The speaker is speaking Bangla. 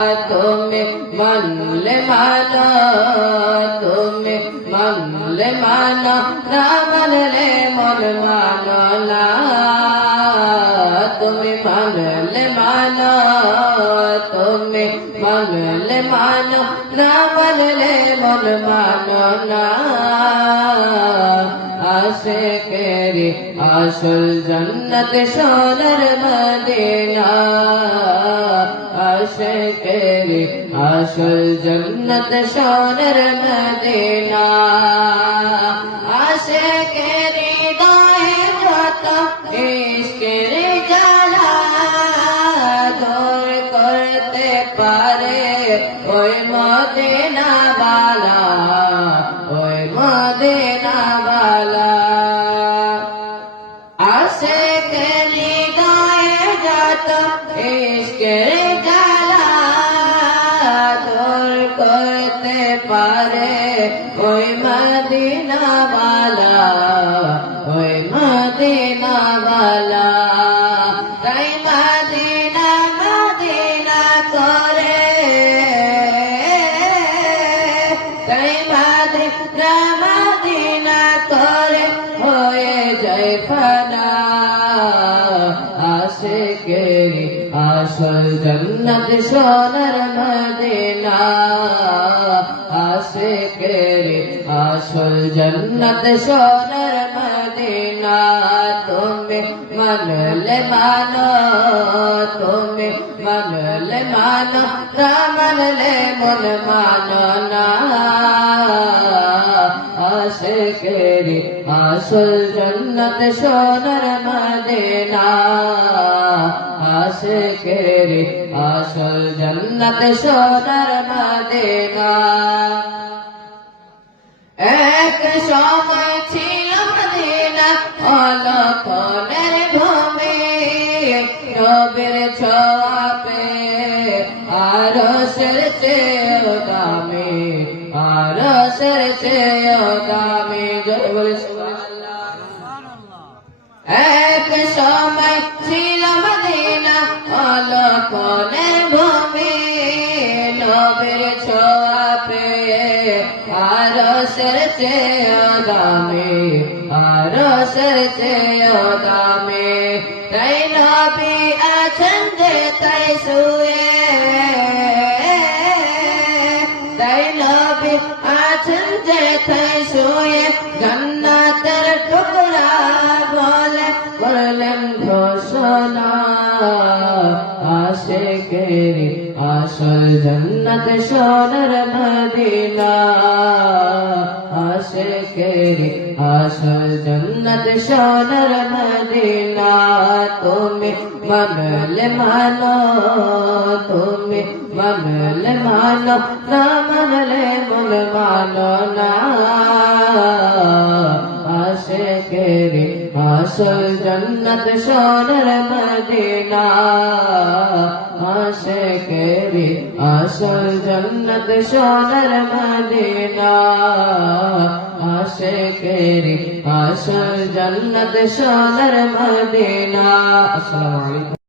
তুমি মানলে মানো তুমি মানলে মানো না মানলে মন মানো না তুমি মানলে মানো তুমি মানলে মানো না মানলে মন মানো না আসে কেরি আসল জন্নত সোনার মদিনা। আসে কেরি আসল জন্নত সোনার মদিনা। আসে কেরি দায় যত ইশকের জ্বালা। দূর করতে পারে ওই মদিনা বালা। ইশকের জ্বালা দূর করতে পারে। ওই মদিনা বালা ওই মদিনা বালা তাই মদিনা মদিনা করে। তাই মদিনা মদিনা করে। হয়ে যায় ফানা আসে কেরি আসল জন্নত সোনার মদিনা আসে কেরি আসল জন্নত সোনার মদিনা তুমি মানলে মানো তুমি মানলে মানো না মানলে মন মানো না আসে কেরি আসল জন্নত সোনার মদিনা আসে আসল জন্নত সোনার মদিনা এক সময় ছিল মদিনা অলকনের ভূমি নবীর ছোয়াপে আরও সের চেয়েও দামি আরও সের চেয়েও দামি জয় বলে সুবহানাল্লাহ। আরও সের চেয়েও দামি তাই নবী আছেন যে তাই শুয়ে। তাই নবী আছেন যে তাই শুয়ে। জান্নাতের টুকরা বলে করলেন ঘোষণা। আসে কেরি আসল জন্নত সোনার মদিনা। আসে কেরি আসল জন্নত সোনার মদিনা তুমি মানলে মানো তুমি মানলে মানো না মানলে মন মানো না আসে কেরি আসল জন্নত সোনার মদিনা আসে কেরি আসল জন্নত সোনার মদিনা আসে কেরি আসল জন্নত সোনার মদিনা। আসসালামু আলাইকুম।